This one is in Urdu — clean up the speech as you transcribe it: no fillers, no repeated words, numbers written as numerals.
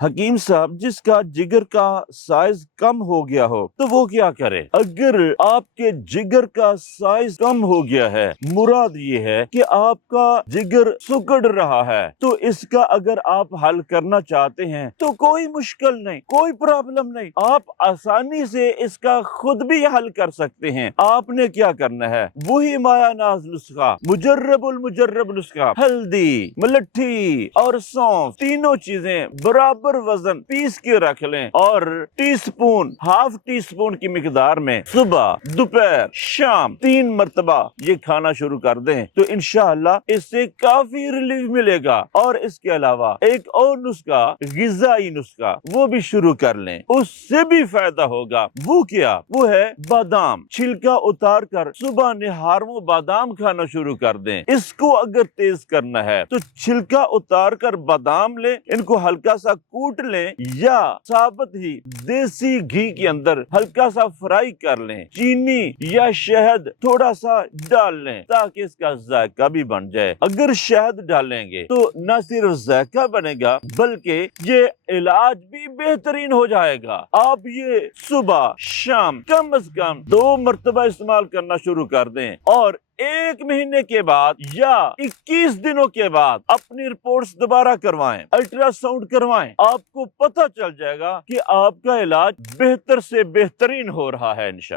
حکیم صاحب جس کا جگر کا سائز کم ہو گیا ہو تو وہ کیا کرے؟ اگر آپ کے جگر کا سائز کم ہو گیا ہے، مراد یہ ہے کہ آپ کا جگر سکڑ رہا ہے، تو اس کا اگر آپ حل کرنا چاہتے ہیں تو کوئی مشکل نہیں، کوئی پرابلم نہیں، آپ آسانی سے اس کا خود بھی حل کر سکتے ہیں۔ آپ نے کیا کرنا ہے؟ وہی مایا ناز نسخہ، مجرب المجرب نسخہ، ہلدی، ملٹھی اور سونف، تینوں چیزیں برابر وزن پیس کے رکھ لیں اور ہاف ٹی سپون کی مقدار میں صبح، دوپہر، شام 3 مرتبہ یہ کھانا شروع کر دیں تو انشاءاللہ اس سے کافی ریلیف ملے گا۔ اور اس کے علاوہ ایک اور نسخہ، غذائی نسخہ، وہ بھی شروع کر لیں، اس سے بھی فائدہ ہوگا۔ وہ کیا؟ وہ ہے بادام، چھلکا اتار کر صبح نہار میں بادام کھانا شروع کر دیں۔ اس کو اگر تیز کرنا ہے تو چھلکا اتار کر بادام لیں، ان کو ہلکا سا کوٹ لیں یا ثابت ہی دیسی گھی کے اندر ہلکا سا فرائی کر لیں، چینی یا شہد تھوڑا سا ڈال لیں تاکہ اس کا ذائقہ بھی بن جائے۔ اگر شہد ڈالیں گے تو نہ صرف ذائقہ بنے گا بلکہ یہ علاج بھی بہترین ہو جائے گا۔ آپ یہ صبح شام کم از کم 2 مرتبہ استعمال کرنا شروع کر دیں اور 1 مہینے کے بعد یا 21 دنوں کے بعد اپنی رپورٹس دوبارہ کروائیں، الٹرا ساؤنڈ کروائیں، آپ کو پتہ چل جائے گا کہ آپ کا علاج بہتر سے بہترین ہو رہا ہے انشاءاللہ۔